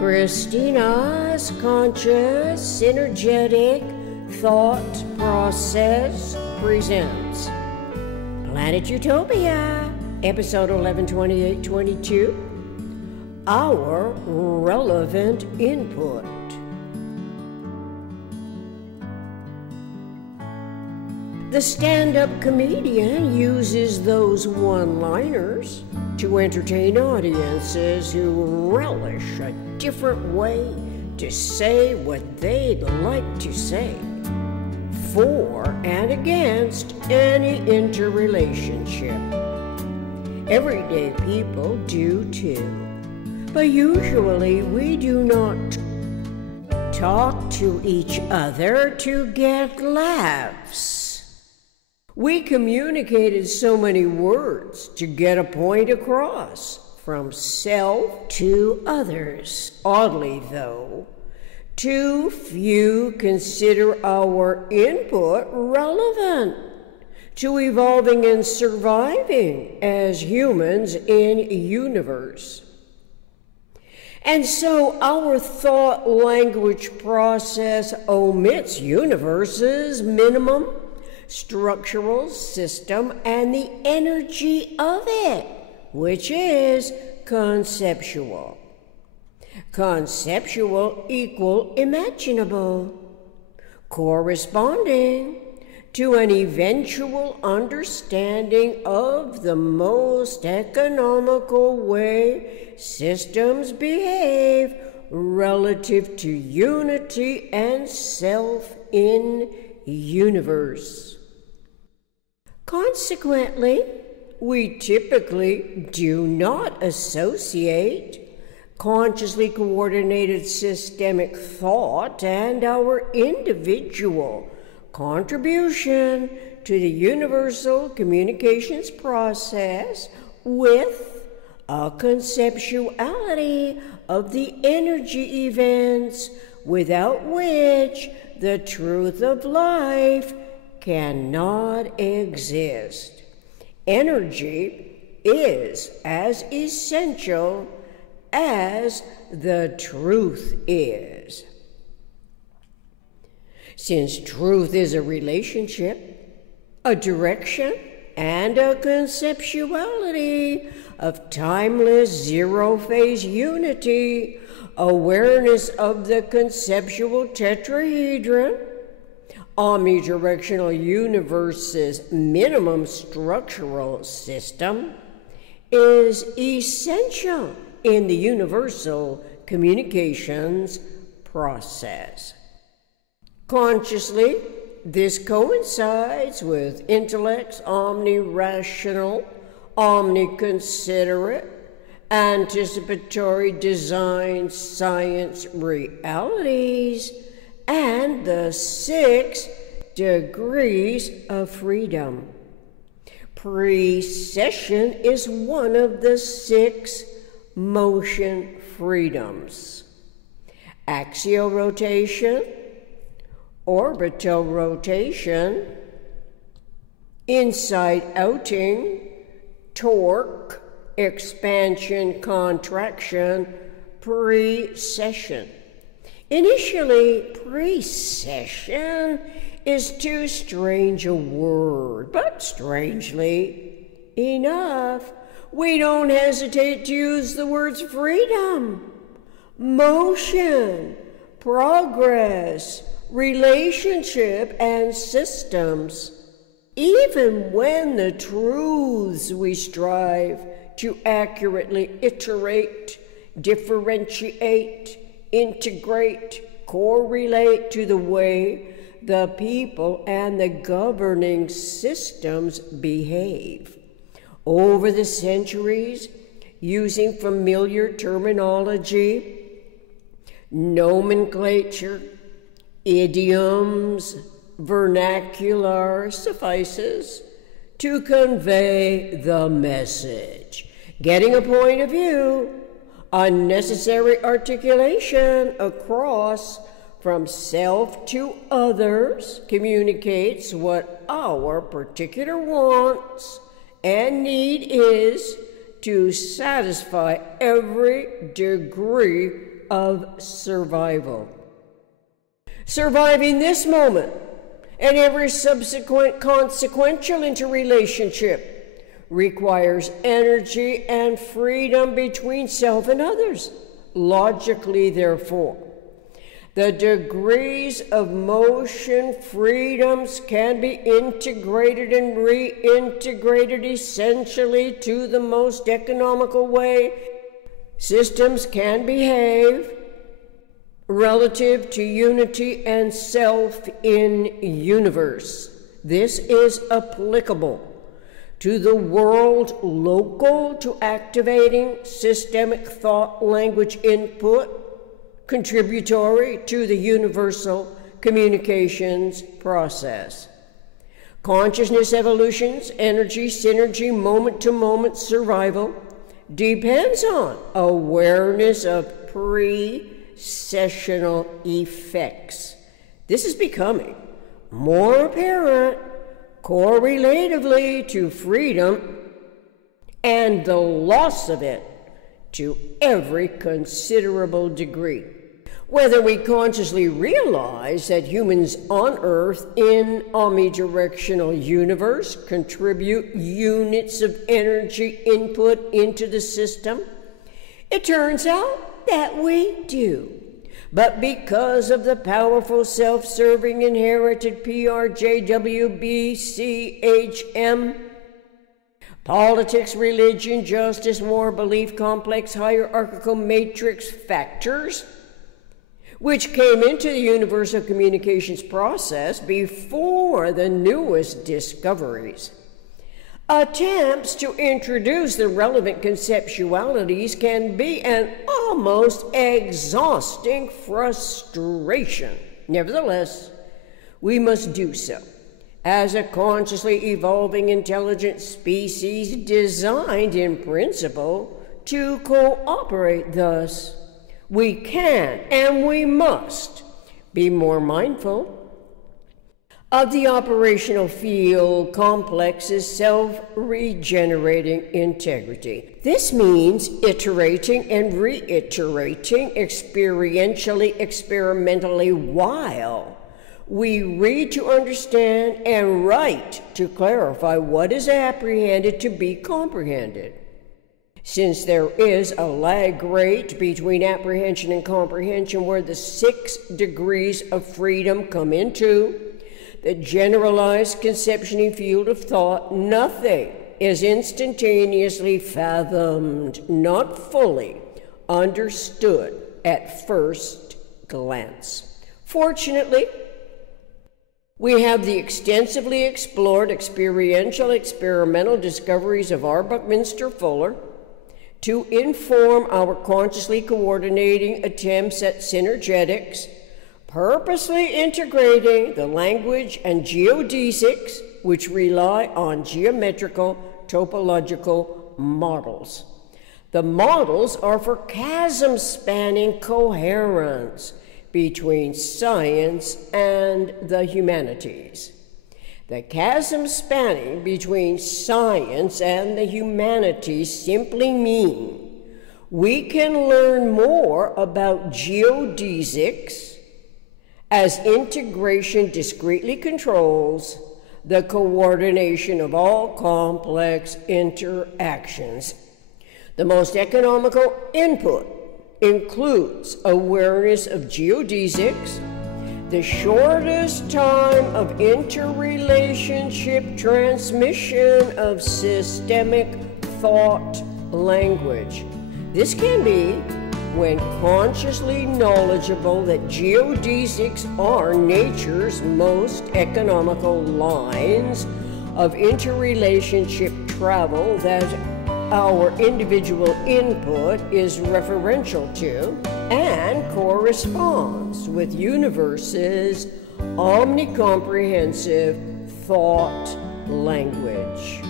Christina's conscious, energetic thought process presents Planet Utopia, episode 112822, Our Relevant Input. The stand-up comedian uses those one-liners to entertain audiences who relish a different way to say what they'd like to say, for and against any interrelationship. Everyday people do too, but usually we do not talk to each other to get laughs. We communicated so many words to get a point across, from self to others. Oddly, though, too few consider our input relevant to evolving and surviving as humans in a universe. And so our thought language process omits universe's minimum structural system and the energy of it, which is conceptual. Conceptual equal imaginable, corresponding to an eventual understanding of the most economical way systems behave relative to unity and self in universe. Consequently, we typically do not associate consciously coordinated systemic thought and our individual contribution to the universal communications process with a conceptuality of the energy events without which the truth of life cannot exist. Energy is as essential as the truth is. Since truth is a relationship, a direction, and a conceptuality of timeless zero-phase unity, awareness of the conceptual tetrahedron, omnidirectional universe's minimum structural system, is essential in the universal communications process. Consciously, this coincides with intellect's omnirational, omniconsiderate, anticipatory design science realities and the 6 degrees of freedom. Precession is one of the 6 motion freedoms. Axial rotation, orbital rotation, inside outing, torque, expansion, contraction, precession. Initially, precession is too strange a word, but strangely enough, we don't hesitate to use the words freedom, motion, progress, relationship, and systems, even when the truths we strive to accurately iterate, differentiate, integrate, correlate to the way the people and the governing systems behave. Over the centuries, using familiar terminology, nomenclature, idioms, vernacular suffices to convey the message. Getting a point of view, unnecessary articulation across from self to others communicates what our particular wants and need is to satisfy every degree of survival. Surviving this moment and every subsequent consequential interrelationship requires energy and freedom between self and others. Logically, therefore, the degrees of motion freedoms can be integrated and reintegrated essentially to the most economical way systems can behave relative to unity and self in universe. This is applicable to the world local to activating systemic thought language input, contributory to the universal communications process. Consciousness evolution's energy synergy moment-to-moment survival depends on awareness of precessional effects. This is becoming more apparent correlatively to freedom and the loss of it to every considerable degree. Whether we consciously realize that humans on Earth in omnidirectional universe contribute units of energy input into the system, it turns out that we do. But because of the powerful self-serving inherited PRJWBCHM, politics, religion, justice, war, belief, complex, hierarchical matrix factors, which came into the universal communications process before the newest discoveries. Attempts to introduce the relevant conceptualities can be an almost exhausting frustration. Nevertheless, we must do so as a consciously evolving intelligent species designed in principle to cooperate. Thus, we can and we must be more mindful of the operational field complex's self-regenerating integrity. This means iterating and reiterating experientially, experimentally, while we read to understand and write to clarify what is apprehended to be comprehended. Since there is a lag rate between apprehension and comprehension where the 6 degrees of freedom come into the generalized conception field of thought, nothing is instantaneously fathomed, not fully understood at first glance. Fortunately, we have the extensively explored experiential experimental discoveries of R. Buckminster Fuller to inform our consciously coordinating attempts at synergetics, purposely integrating the language and geodesics, which rely on geometrical topological models. The models are for chasm-spanning coherence between science and the humanities. The chasm spanning between science and the humanities simply mean we can learn more about geodesics as integration discretely controls the coordination of all complex interactions. The most economical input includes awareness of geodesics, the shortest time of interrelationship transmission of systemic thought language. This can be when consciously knowledgeable that geodesics are nature's most economical lines of interrelationship travel that our individual input is referential to and corresponds with universe's omnicomprehensive thought language.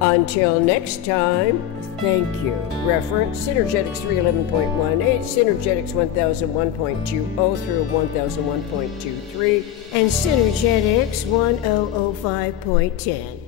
Until next time, thank you. Reference Synergetics 311.18, Synergetics 1001.20 through 1001.23, and Synergetics 1005.10.